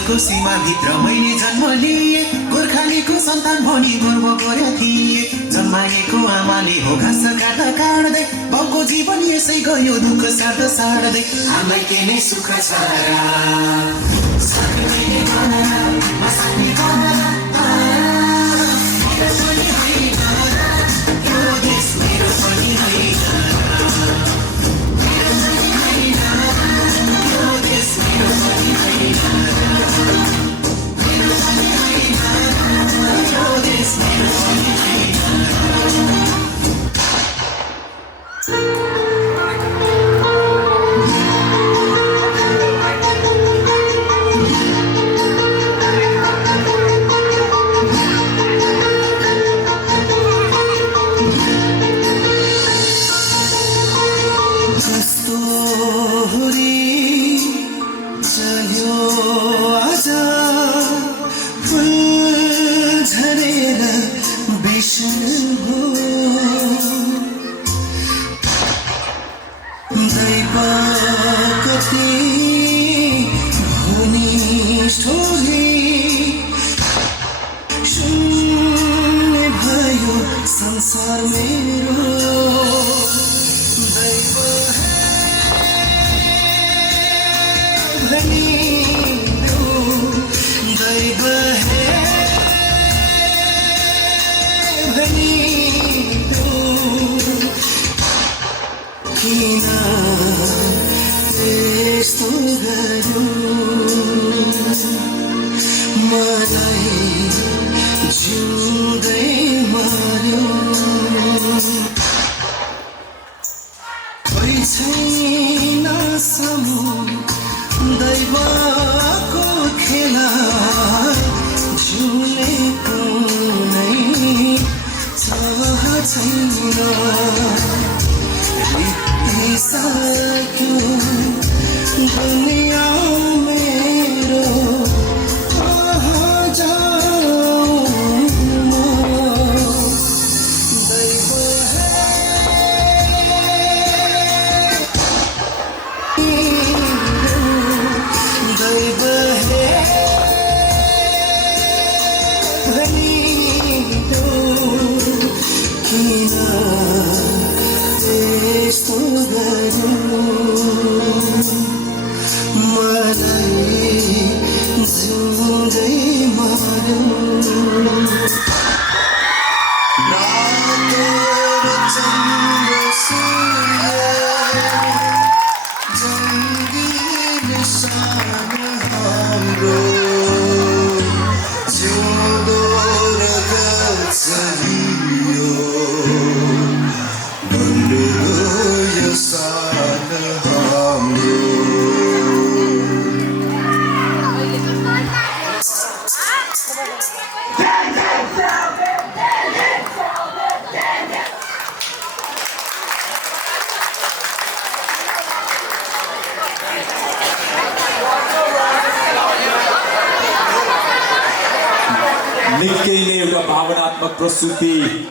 देशको सीमाभित्र मैले जन्म लिए, गोर्खालीको सन्तान भनी गर्व गर्या थिए। जन्माएको आमाले हो घाँस काट्दा काट्दै, बाउको जीवन यसै गयो दुःख सार्दा सार्दै। हामीलाई के नै सुख छ र, सक्ने गर्न मसक्ने गर्न मेरो पनि होइन र, यो देश मेरो पनि होइन र, मेरो पनि होइन र, यो देश मेरो पनि होइन र, मेरो पनि होइन र, यो देश मेरो पनि होइन र। चल्यो आज फुल झरेर बेसन हो, दैव कति घनिष्ठोरी शून्य भयो संसार मेरो। दैव दैव है भनिदो, किन यस्तो गर्यो मलाई जिउँदै मार्यो। कोही छैन समूह दैवको खेला, झुलेको नै चाह छैन। बितिसक्यो दुनिया मेरो, कहाँ जाऊँ म। दैव दैव है भनिदो, किन यस्तो गर्यो मलाई जिउँदै मार्यो। रातो र चन्द्र सूर्य जङ्गी निशान हाम्रो, जिउँदो र गल्छलियो भन्नु यो सान हाम्रो। निकै नै एउटा भावनात्मक प्रस्तुति